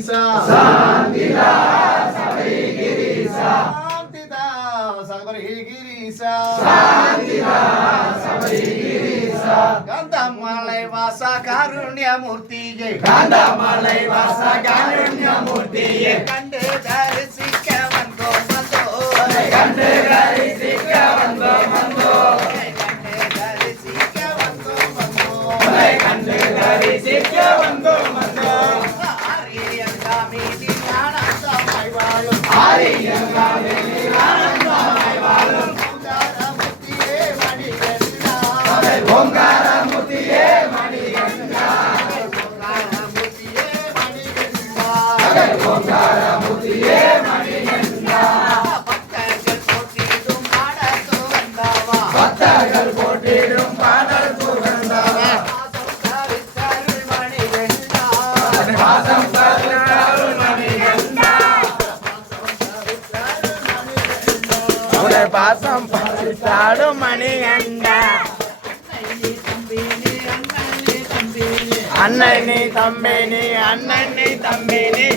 गिरीसा शांतिदा सबरी गिरीसा शांतिदा सबरी गिरीसा शांतिदा सबरी गिरीसा गंधमालै वासा कारुण्यमूर्तिये गंधमालै वासा कारुण्यमूर्तिये कंडे दर्शिक वंदो वंदो कंडे दर्शिक वंदो वंदो कंडे दर्शिक वंदो वंदो कंडे दर्शिक वंदो वंदो ஆரியங்காமினி ஆனந்தமாய் வாழும் ஆரியங்காமினி ஆனந்தமாய் வாழும் ஓங்காரமூர்த்தியே மணிகண்டா ஓங்காரமூர்த்தியே மணிகண்டா ஓங்காரமூர்த்தியே மணிகண்டா ஓங்காரமூர்த்தியே மணிகண்டா பக்தர்கள் போற்றிடும் பாடத்து வந்தவா பக்தர்கள் போற்றிடும் பாடல் புகழ்ந்தவா சம்சாரித்தருள் மணிகண்டா வாசம் தருள் மணிகண்டா உடைய பாசம் பறித்தாடும் மணிகண்டா அன்னை நீ தம்பி நீ அண்ணன் நீ தம்பி நீ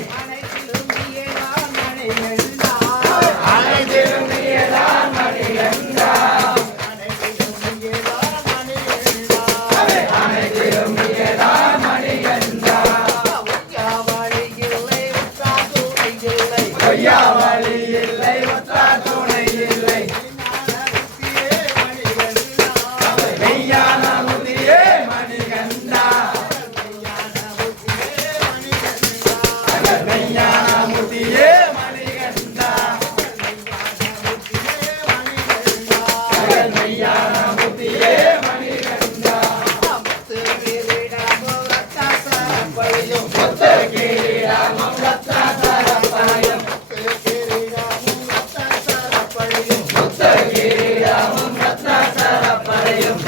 அனைத்திலும் நீதான் மணிகண்டா அனைத்திலும் நீதான் மணிகண்டா ஐயா வழி இல்லை ஒற்றா துணை இல்லை மெய்யான முதியே மணிகண்டா மெய்யான முதியே மணிகண்டா மெய்யான முதியே மணிகண்டா கொத்து கிரீடமும் ரத்தா சரப்பையும் கொத்து கிரீடமும் ரத்தா சரப்பையும்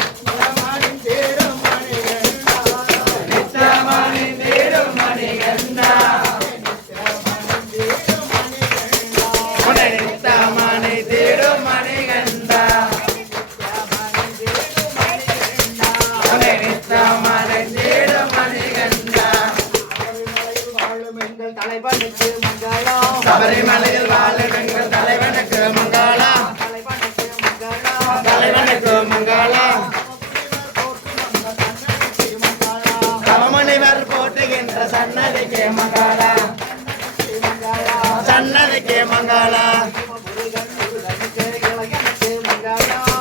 நித்தமணி தேடும் மணிகண்டா உன்னை நித்தமணி தேடும் மணிகண்டா உன்னை நித்தமணி தேடும் மணிகண்டா தலைவனுக்கு மங்களம் சபரிமலையில் வாழும் எங்கள் தலைவனுக்கு மங்களம் தலைவனுக்கு மங்களம் சமமுனிவர் போற்றுகின்ற சன்னதிக்கு மங்களம் சன்னதிக்கு மங்களம்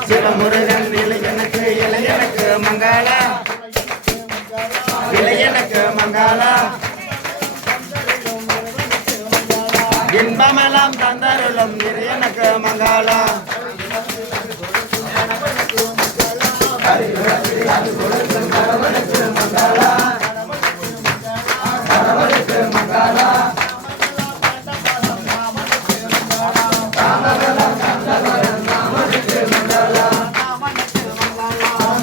சிவமுருகன் இளையனுக்கு இளையனுக்கு மங்களம் இளையனுக்கு மங்களம் இன்பமெல்லாம் தந்தருளும் இறையனுக்கு மங்களம் கணவனுக்கு மங்களம் தாமதம் தந்தவன் நாமனுக்கு மங்களம்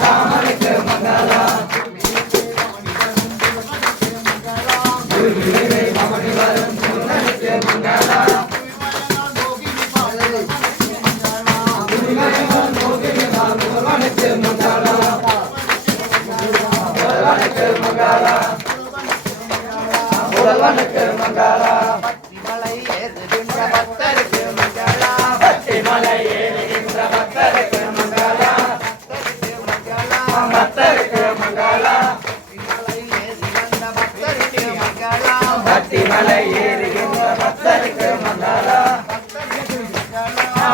தாமனுக்கு மங்களம் மமணி வரும் முன்னனுக்கு மங்களம் முருகனுக்கு மங்களம் முருகனுக்கு மங்களம் முருகனுக்கு மங்களம் பத்திமலை ஏறுகின்ற பக்தருக்கு மங்களம் பத்திமலை ஏறுகின்ற பக்தருக்கு மங்களம் பக்தருக்கு மங்களம் பத்திமலை ஏறுகின்ற பக்தருக்கு மங்களம்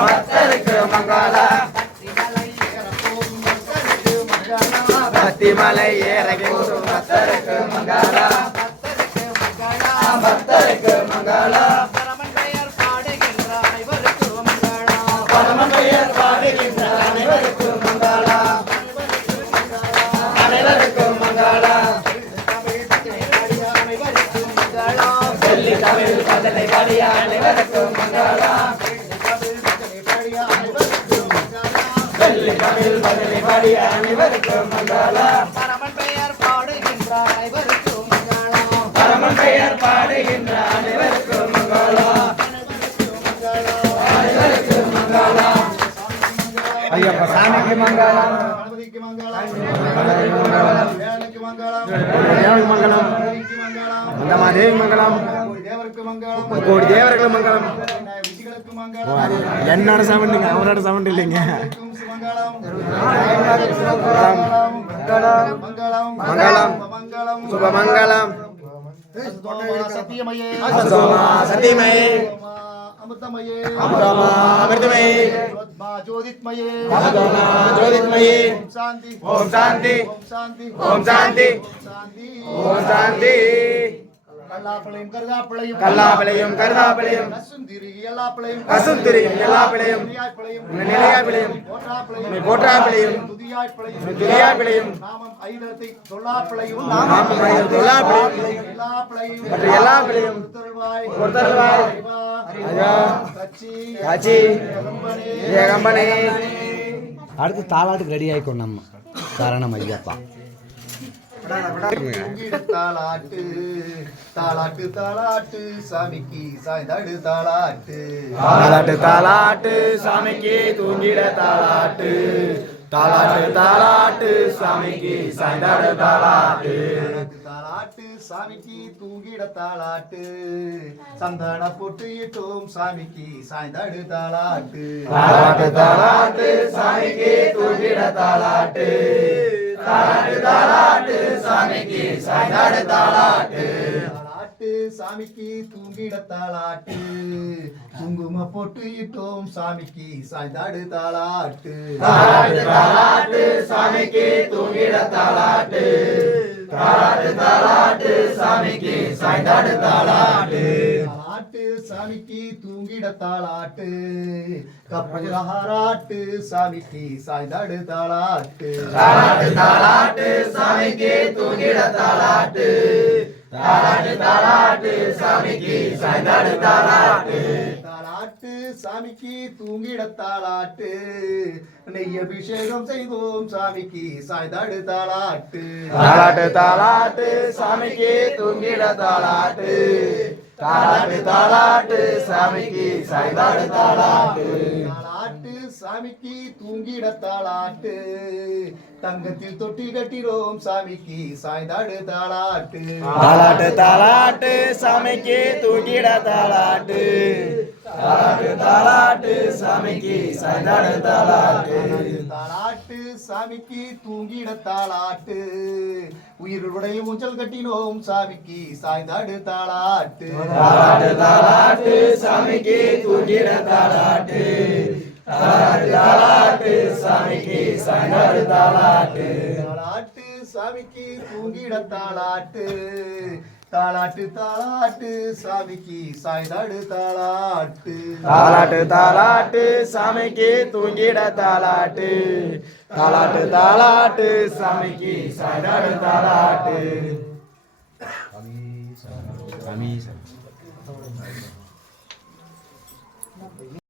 பக்தருக்கு மங்களம் பத்திமலை ஏறுகின்ற பக்தருக்கு மங்களம் பக்தருக்கு மங்களம் பரமன் பெயர் பாடுகின்ற அனைவருக்கும் மங்களம் பரமன் பெயர் பாடுகின்ற அனைவருக்கும் மங்களம் அனைவருக்கும் மங்களம் சொல்லி தமிழ் பதனை பாடிய அனைவருக்கும் மங்களம் சொல்லி தமிழ் பதனை பாடிய அனைவருக்கும் மங்களம் பரமன் பெயர் பாடுகின்ற அனைவருக்கும் மங்களம் பரமன் பெயர் பாடுகின்ற அனைவருக்கும் மங்களம் அனைவருக்கும் மங்களம் ஐயப்ப சாமிக்கு மங்களம் கணபதிக்கு மங்களம் மங்களம் வேலனுக்கு மங்களம் மங்களம் மங்களம் மங்களம் தேவருக்கு மங்களம் கோடி தேவர்களுக்கு மங்களம் ரிஷிகளுக்கு மங்களம் என்னோட சவுண்டுங்க அவனோட சவுண்ட் இல்லைங்க மங்களம் மங்களம் மங்களம் மங்களம் சுபமங்களம் சத்தியமயே சத்தியமயே அமிர்தமயே அமிர்தமயே ஜோதித்மயே ஜோதித்மயே சாந்தி ஓம் சாந்தி சாந்தி ஓம் சாந்தி சாந்தி ஓம் சாந்தி கல்லாப்பிளையும் கருதாப்பிளையும் கல்லாபிளையும் கருதாபிளையும் கசுந்திரி எல்லாப்பிளையும் கசுந்திரியும் எல்லாப்பிளையும் நிலையாப்பிளையும் போற்றாப்பிளையும் துதியாப்பிளையும் நாமம் ஐதத்தை சொல்லாப்பிளையும் எல்லாப்பிளையும் மற்ற எல்லாப்பிளையும் பொறுத்தருள்வாய் ஐயா காட்சி ஏகம்பனே அடுத்து தாளாட்டுக்கு ரெடி ஆயிக்கோ நம்ம சரணம் ஐயப்பா தாளாட்டு தாளாட்டு தாளாட்டு சாமிக்கு சாய்ந்தாடு தாளாட்டு தாலாட்டு தாலாட்டு சாமிக்கு தூங்கிட தாலாட்டு தாலாட்டு தாலாட்டு சாமிக்கு சாய்ந்தாட தாலாட்டு தாளாட்டு சாமிக்கு தூங்கிட தாளாட்டு சந்தன பொட்டு இட்டோம் சாமிக்கு சாய்ந்தாடு தாளாட்டு தாலாட்டு தாலாட்டு சாமிக்கு தூங்கிட தாலாட்டு தாலாட்டு தாலாட்டு சாமிக்கு சாய்ந்தாட தாலாட்டு தாளாட்டு சாமிக்கு தூங்கிட தாளாட்டு குங்கும பொட்டு இட்டோம் சாமிக்கு சாய்ந்தாடு தாளாட்டு தாலாட்டு தாலாட்டு சாமிக்கு தூங்கிட தாலாட்டு தாலாட்டு தாலாட்டு சாமிக்கு சாய்ந்தாடு தாலாட்டு தாளாட்டு சாமிக்கு தூங்கிட தாளாட்டு கப்பூரஹாராட்டு சாமிக்கு சாய்ந்தாடு தாளாட்டு தாலாட்டு தாலாட்டு சாமிக்கு தூங்கிட தாலாட்டு தாலாட்டு தாலாட்டு சாமிக்கு சாய்ந்தாடு தாலாட்டு தாளாட்டு சாமிக்கு தூங்கிட தாளாட்டு நெய் அபிஷேகம் செய்தோம் சாமிக்கு சாய்ந்தாடு தாளாட்டு தாலாட்டு தாலாட்டு சாமிக்கு தூங்கிட தாலாட்டு தாலாட்டு தாலாட்டு சாமிக்கு சாய்ந்தாடு தாலாட்டு தாளாட்டு சாமிக்கு தூங்கிட தாளாட்டு தங்கத்தில் தொட்டி கட்டிரோம் சாமிக்கு சாய்ந்தாடு தாளாட்டு தாலாட்டு தாலாட்டு சாமிக்கு தூங்கிட தாலாட்டு தாலாட்டு தாலாட்டு சாமிக்கு சாய்ந்தாடு தாலாட்டு தாளாட்டு சாமிக்கு தூங்கிட தாளாட்டு உயிருடைய ஊஞ்சல் கட்டினோம் சாமிக்கு சாய்ந்தாடு தாளாட்டு தாலாட்டு தாலாட்டு சாமிக்கு தூங்கிட தாலாட்டு தாலாட்டு தாலாட்டு சாமிக்கு சாய்ந்தாடு தாலாட்டு தாளாட்டு சாமிக்கு தூங்கிட தாளாட்டு தாளாட்டு தாளாட்டு சாமிக்கு சாய்ந்தாடு தாளாட்டு தாலாட்டு தாலாட்டு சாமிக்கு தூங்கிட தாலாட்டு தாலாட்டு தாலாட்டு சாமிக்கு சாய்ந்தாடு தாலாட்டு